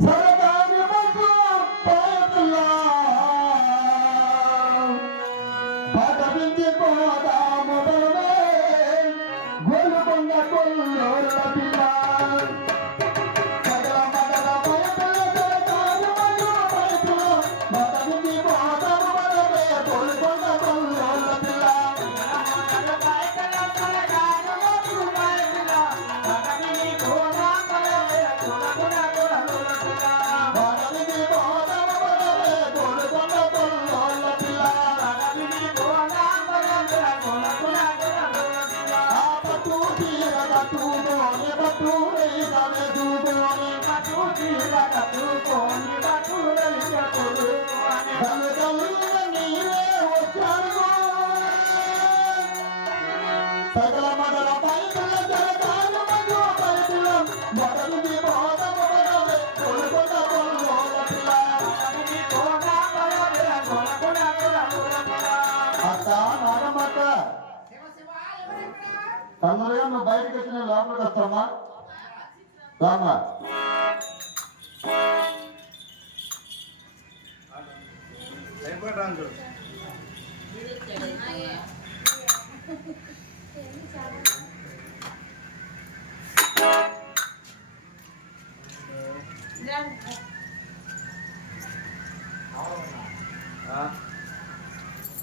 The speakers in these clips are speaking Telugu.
ಸರ್ವ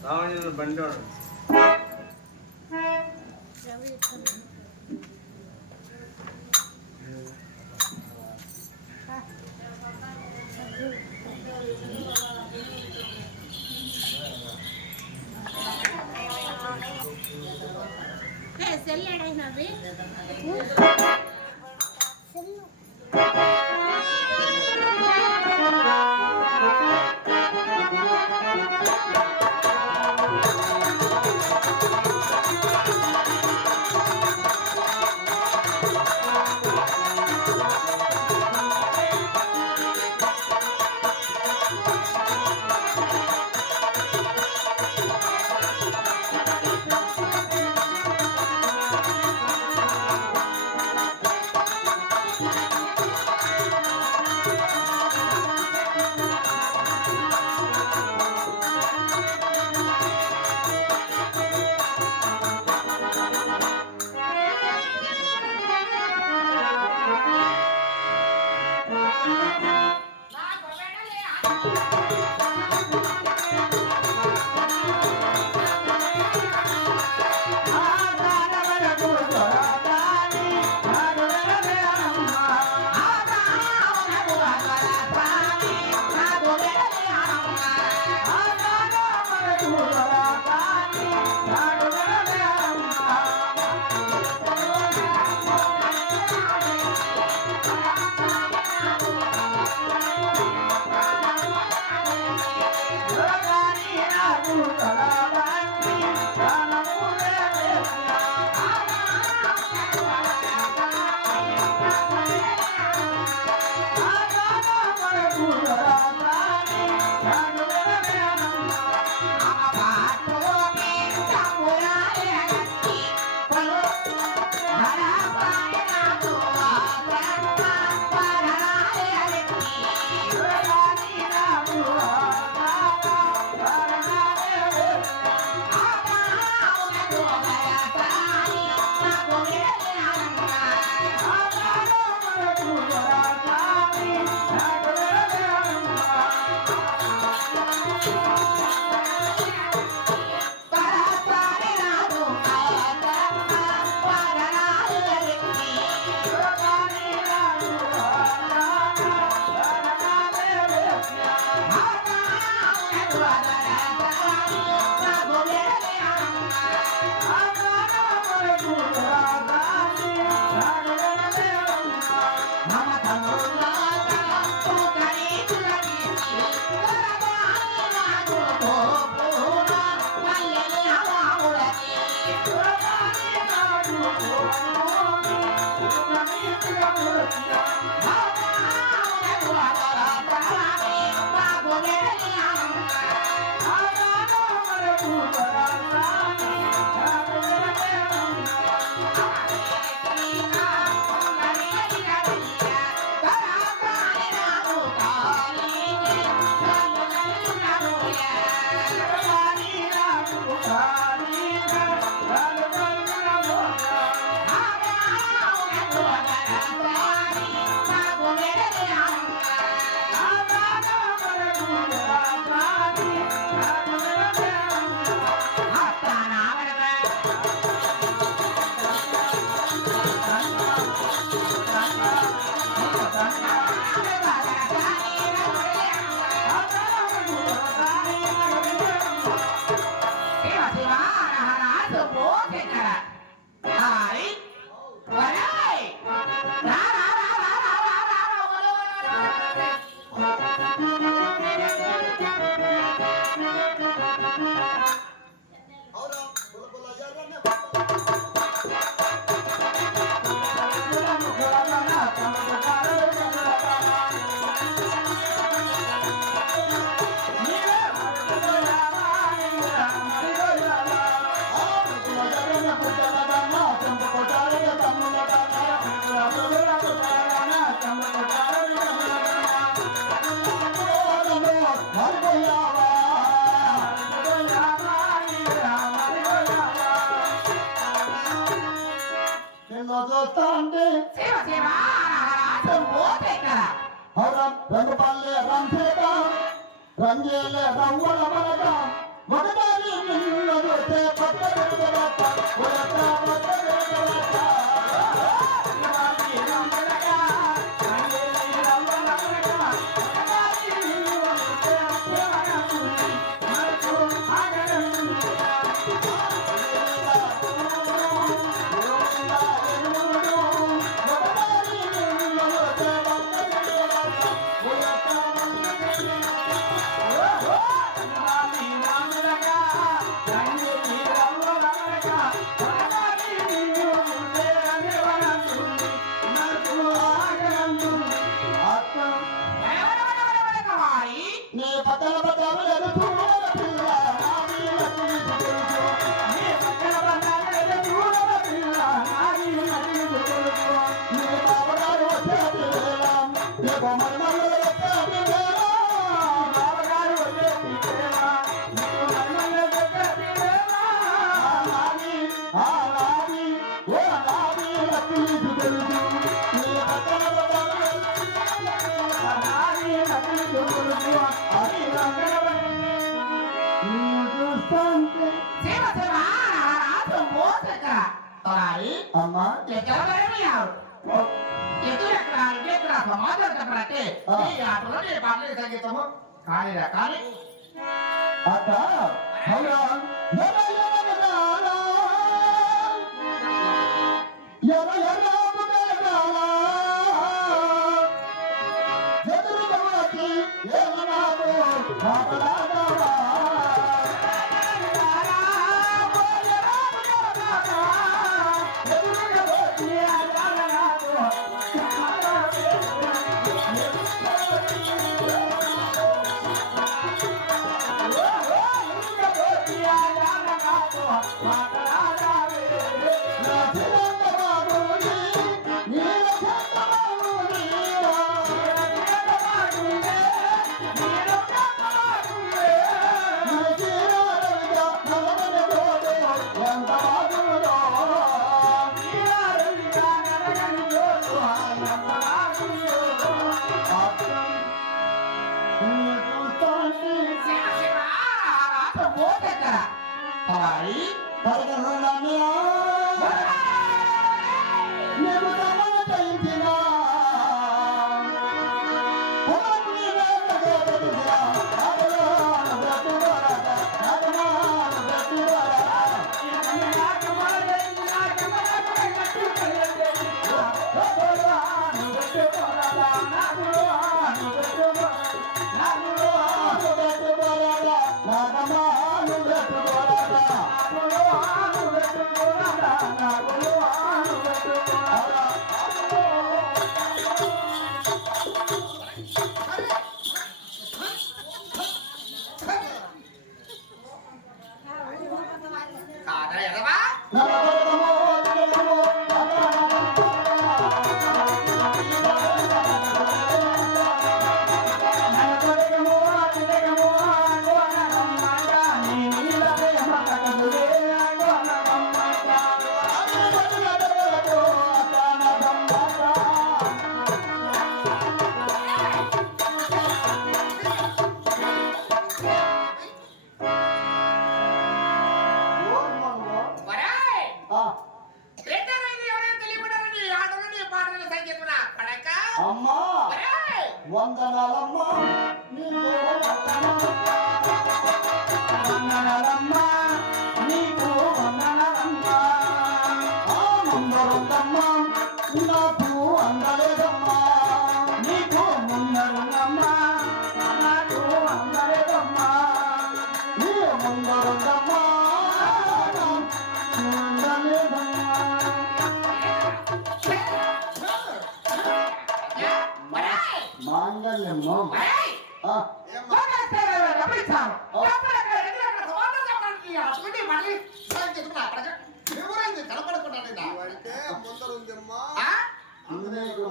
ದಾವಣಗೆರೆ ಬಂಡವಾಳ అమ్మా ఎదురు ఎక్కడ ఎక్కడ సమాజం చెప్పడంటే ఈ ఆటలో నీ పాటలు సంగీతము కానీరా కానీ. అత్త అవునా? ఎర్ర ఎర్ర ఎదురు జగతి ఏమన్నా Bye.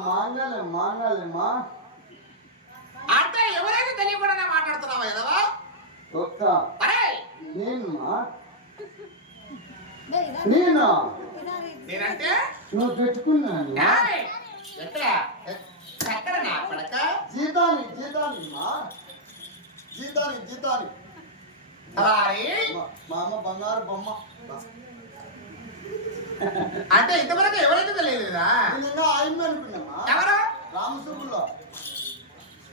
మాంగళ్యం మాంగళ్యమ్మా అంటే ఎవరైనా తెలియకుండా మాట్లాడుతున్నావా ఎదవా ఒక్క నేనుమా నేను నేనంటే నువ్వు పెట్టుకున్నాను. ఎక్కడ జీతాన్ని జీతాన్ని మా. జీతాన్ని జీతాన్ని. మా అమ్మ బంగారు బొమ్మ. అంటే ఇంతవరకు ఎవరైతే తెలియలేదా? అనుకున్నామా? ఎవరా?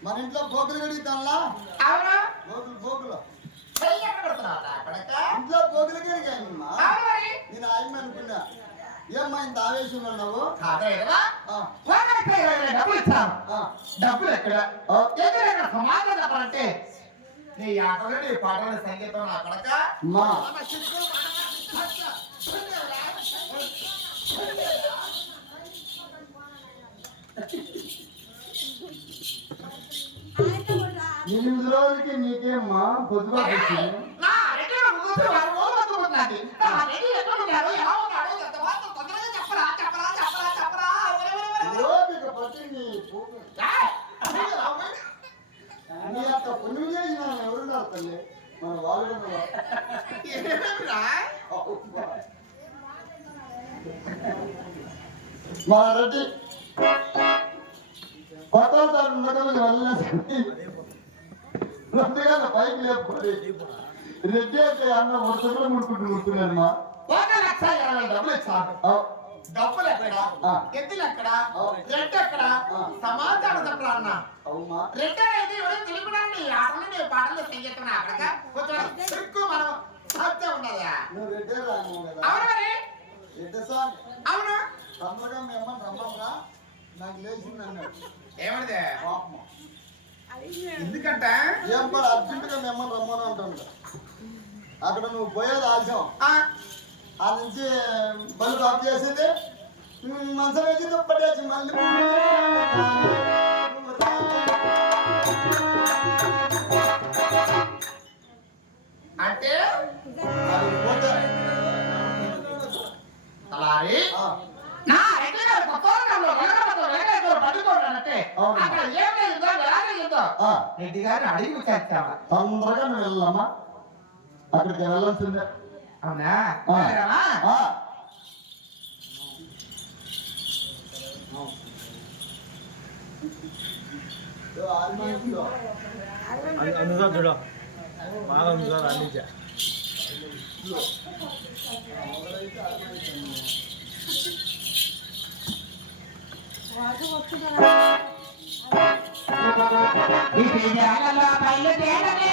మన ఇంట్లో గోకులు కడిగితానులా? అవునా గోకులు ఇంట్లో గోకులు కడిగాయమ్మా. నేను ఆయమ్మ అనుకున్నా. ఏమ్మా ఇంత ఆవేశంలో ఉన్నావు? డబ్బులు ఎక్కడ? ఆ. ఎక్కడ ఎక్కడ సమాధానం చెప్పాలంటే నీ ఆటలు నీ పాటలు సంగీతం అక్కడక అమ్మా ఎనిమిది రోజులకి నీకేమ్మా పొద్దుగా వచ్చింది ఏయ్, అడిగి రావు. నీ యొక్క పుణ్యం చేసిన ఎవరున్నారు తల్లి మన వాళ్ళు ఏమిరా? మన రెడ్డి కొత్త సార్ ఉండగా వెళ్ళేసి రెండు గంటల పైకి లేపుకోండి రెడ్డి అంటే అన్న వరుసలో ముడుకుంటూ ముడుతున్నాడు మా ఒక లక్ష ఇరవై డబ్బులు ఇచ్చాను డబ్బులు ఎక్కడ? ఆ. ఎద్దులు ఎక్కడ? ఆ. రెడ్డి ఎక్కడ? ఆ. సమాచారం చెప్పరా అన్న? అవుమా? రెడ్డి అనేది ఎవరో తెలుగునండి ఆటలు నీ పాటలు సంగీతం అక్కడ కొంచెం సిక్కు మనం సాధ్యం ఉన్నదా? నువ్వు రెడ్డే రాము కదా. అవును మరి. రెడ్డి సార్. అవును. తొందరగా మేమని రమ్మరా? నాకు లేచింది అన్నాడు. ఏమన్నది పాపం. ఎందుకంటే? ఏం పని? అర్జెంటుగా మిమ్మల్ని రమ్మని అంటాడు. అక్కడ నువ్వు పోయేది ఆలస్యం. ఆ, నుంచి బల్బు ఆఫ్ చేసేది. మంచం వేసి దుప్పటేసి మళ్ళీ అంటే? అలాగే నా వెలగబడ్డ వెలగబడ్డ పట్టుకోవాలంటే. అక్కడ ఏం లేదో ఎలా లేదో ఆ, రెడ్డి గారిని అడిగి విచారించావా తొందరగా నువ్వు వెళ్ళమ్మా. అక్కడికి వెళ్ళాల్సిందే. అవునా ఆ. వెళ్ళావా? ఆ. ఇదో ఆల్మండ్లో. అనుగా చూడ బాగా అనుగా అందించా ఈ విజయాలలో బయలుదేరనే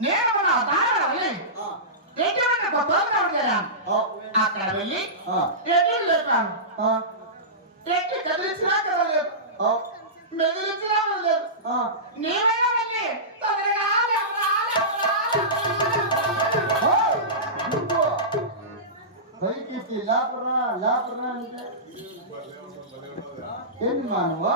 నేను మన తారడా వెళ్ళి ఎటువంటి కొత్త వెళ్ళాను ఆ, అక్కడ వెళ్ళి ఎడ్లు లేపాను? ఎడ్లు కదిలించినా కదలేదు మెదిలించినా లేదు ఆ. నీవైనా వెళ్ళి తొందరగా పైకి లేపరా లేపరా అంటే? ఏంటి మా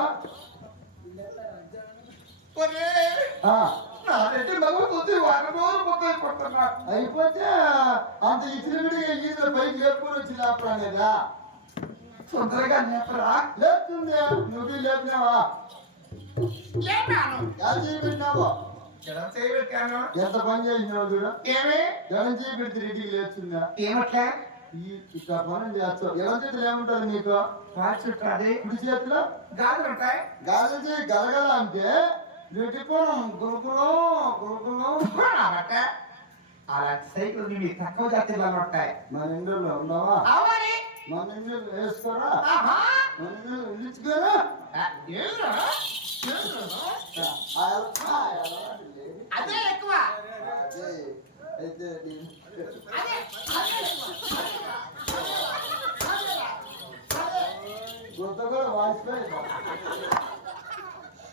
అయిపోతే అంత ఇచ్చినవిడిగా ఈదులో పైకి లేపుకొని వచ్చి లేపరా లేదా? తొందరగా లేపరా. లేపుతుంది. నువ్వు లేపినావా? లేపాను ఎలా చేయి పెట్టినావు? ఎడం చేయబెట్టాను ఎంత పని చేసినావు చూడు. ఏమి? ఎడం చేయి పెడితే రెడ్డికి లేస్తుందా ఏమట్లే? ఈ ఇట్లా పని చేస్తావు ఎడం చేతులు ఏముంటుంది నీకు? కుడి చేతిలో? గాజులు ఉంటాయి గాలి చేయి గలగల అంటే రెడ్డి కోణం గురుకులం గురుకులం బట్ట. అలాంటి సైకిల్ నీవి తక్కువ జాతీలో ఉంటాయి మన ఇంట్లో ఉన్నావా అవునని మన ఇంట్లో వేసుకోరా మన ఇచ్చుకోరా? అదే ఎక్కువ. అయితే అదే. అదే ఎక్కువ. గుర్తు కూడా వాసిపోయి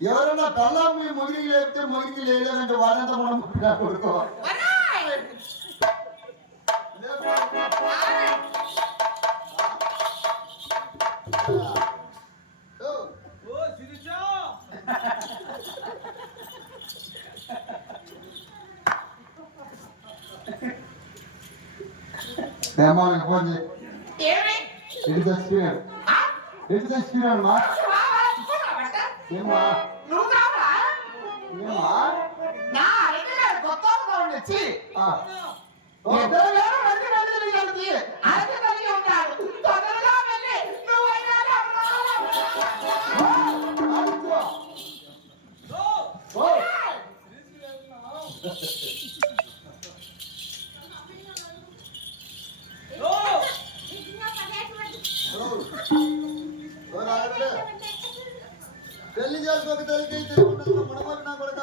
ఎవరైనా కళ్ళ మీ మొగిలికి లేపితే మొగిలికి లేదంటే వాడంతా మనం పుట్టినా కొడుకో ఏమానికి ఫోన్ చేయి? ఎటు చచ్చిపోయాడు? ఎటు చచ్చిపోయాడు మా? ఏమా వచ్చి ఇద్దరు మంది మంది కలిగి ఉంటారు తొందరగా వెళ్ళి. పెళ్ళి చేసుకోక తిరుగుతున్నా ముడమరు నా కొడుక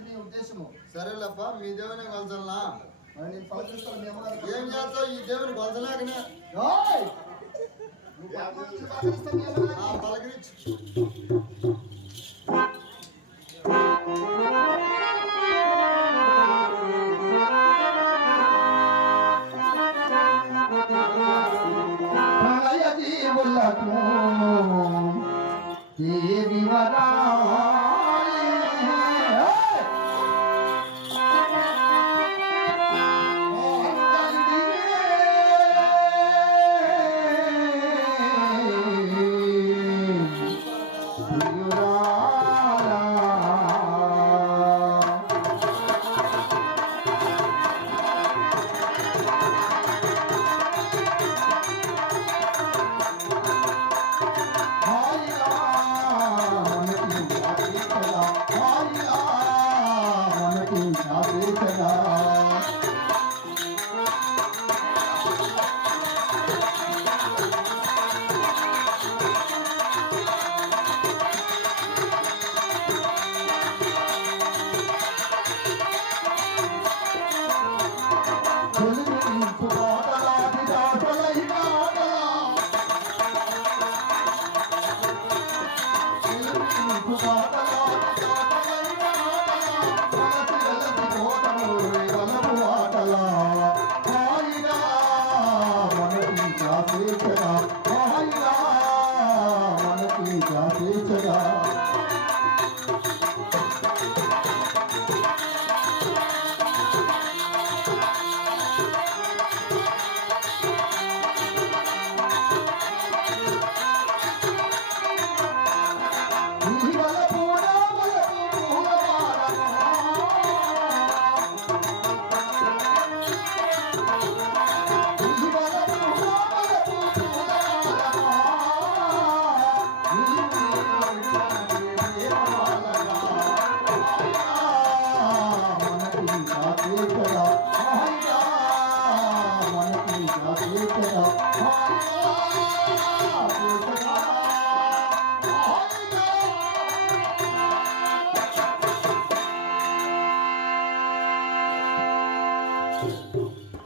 ఏమిటి నీ ఉద్దేశము. సరేలేప్ప మీ దేవుని అమ్మగారికి. ఏం చేస్తావు? ఈ దేవుని కొలసలేకనే పలకరించి.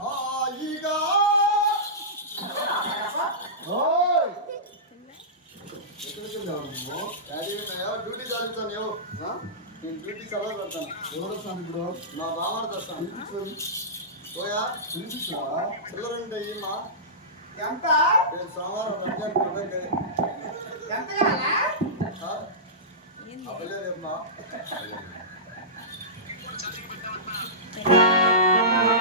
హాయిగా ఓయ్. ఎక్కడికి డాడీ డ్యూటీ చదువుతాను ఏవో నేను డ్యూటీ చదవాలి పెడతాను. ఎవరు వస్తాను ఇప్పుడు? ఓయా పిలిపిస్తావా చిల్లర ఉంటాయి మా ఎంత? రేపు సోమవారం రంజాన్ పండగ ఎంత కావాలా? మా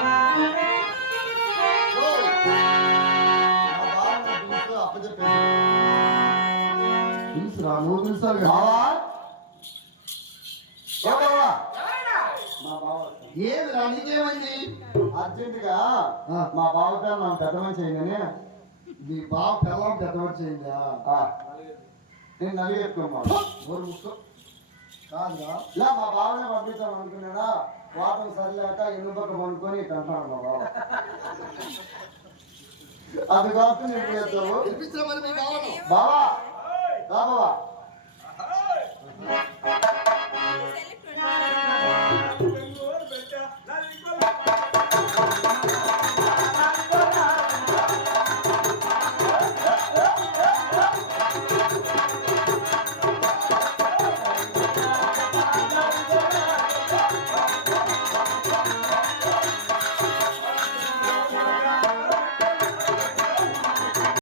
నువ్వు మా బావ ఏమిరా నీకేమైంది అర్జెంటుగా మా బావతో నా పెద్ద మనిషి అయిందని నీ బావ పిల్లం పెద్దవాడు చేయిందా ఆ, నేను నలిగెత్తుకోమా ఊరు ముక్కో కాదురా మా బావనే పంపిస్తాను అనుకున్నాడా? కోపం సరిలేక ఎనుపక వండుకొని ఇక్కడ అంటాను అది కాదు నీకు చేస్తావు బావా బాబా